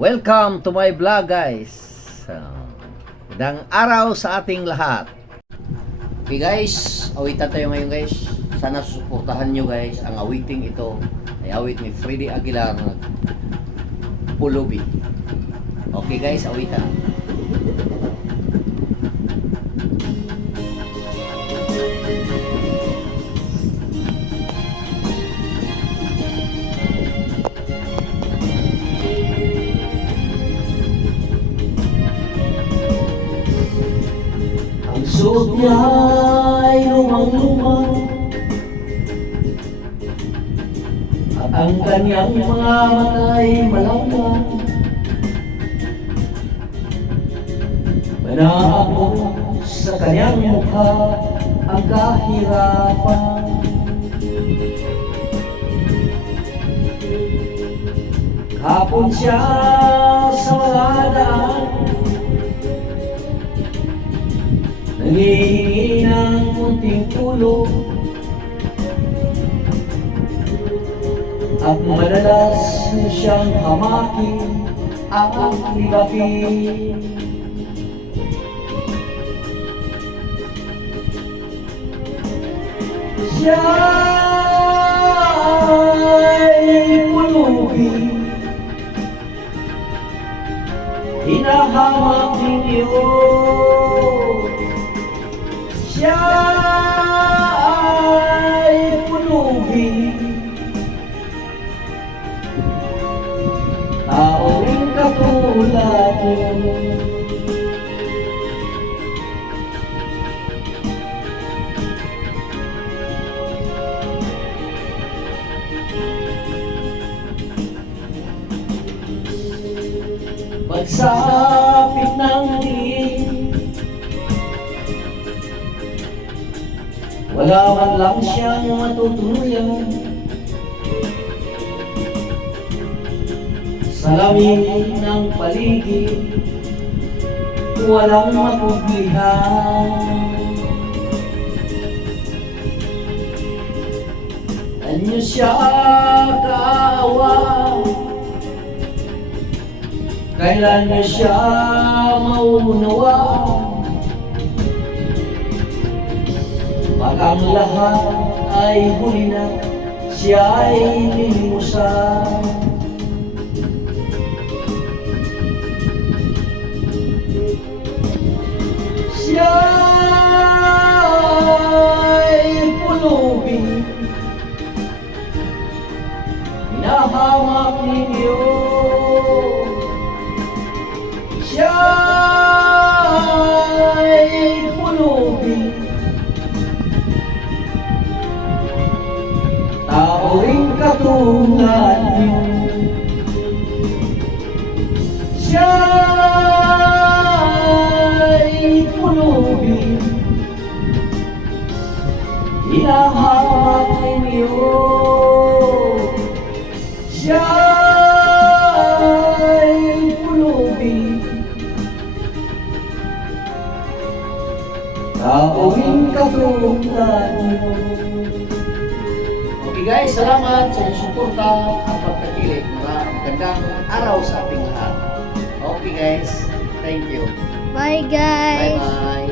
Welcome to my vlog, guys. Magandang araw sa ating lahat. Okay guys, awitan tayo ngayon guys. Sana suportahan nyo guys ang awiting ito. Ay awit ni Freddy Aguilar, Pulubi. Okay guys, awitan. Ang suot niya ay lumang-lumang at ang kanyang mga mata ay malawlang. Manaabot sa kanyang mukha ang kahirapan. Hapon siya sa mga daan, nangihingi ng munting tulong, at madalas siyang hamakin ang libakin. Siya ay pulubi, hinahamak ninyo. Siya ay pulubi, tao rin katulad mo. Pagsapit ng dilim, wala man lang siyang matutuluyan. Sa lamig ng paligid, walang mapuglihan. Anyo siya kaawa, kailan niya siya maunawa? Pag ang lahat ay huli na, siya ay lilimusan. Siya ay pulubi, hinahamak ninyo. Siya ay pulubi, tao rin katulad niyo. Siya ay pulubi, hinahamak ninyo. Siya ay pulubi, tao rin katulad niyo. Okay guys, salamat sa inyong suporta at pagkakilig. Magandang araw sa ating lahat. Okay guys, thank you. Bye guys. Bye bye.